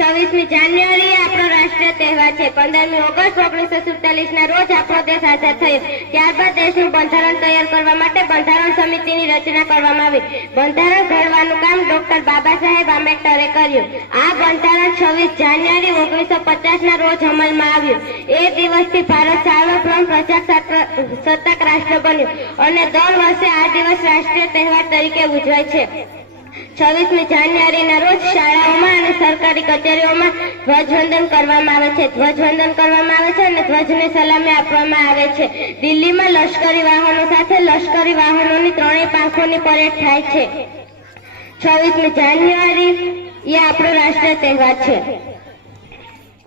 છવ્વીસમી જાન્યુઆરી આપણો રાષ્ટ્રીય તહેવાર છે. પંદરમી ઓગસ્ટ ઓગણીસો સુડતાલીસ ના રોજ આપણો દેશ આઝાદ થયો. ત્યારબાદ દેશનું બંધારણ તૈયાર કરવા માટે બંધારણ સમિતિની રચના કરવામાં આવી. બંધારણ ઘડવાનું કામ ડોક્ટર બાબા આંબેડકરે કર્યું. આ બંધારણ છવ્વીસ જાન્યુઆરી ઓગણીસો પચાસ ના રોજ અમલમાં આવ્યું. એ દિવસથી ભારત સાર્વભૌમ પ્રજાસત્તાક રાષ્ટ્ર બન્યું અને દર વર્ષે આ દિવસ રાષ્ટ્રીય તહેવાર તરીકે ઉજવાય છે. છવ્વીસમી જાન્યુઆરીના રોજ શાળાઓમાં અને સરકારી કચેરીઓમાં ધ્વજવંદન કરવામાં આવે છે. ધ્વજવંદન કરવામાં આવે છે અને ધ્વજને સલામી આપવામાં આવે છે. દિલ્હીમાં લશ્કરી વાહનો સાથે લશ્કરી વાહનોની ત્રણેય પાંખોની પરેડ થાય છે. છવ્વીસમી જાન્યુઆરી એ આપણો રાષ્ટ્રીય તહેવાર છે.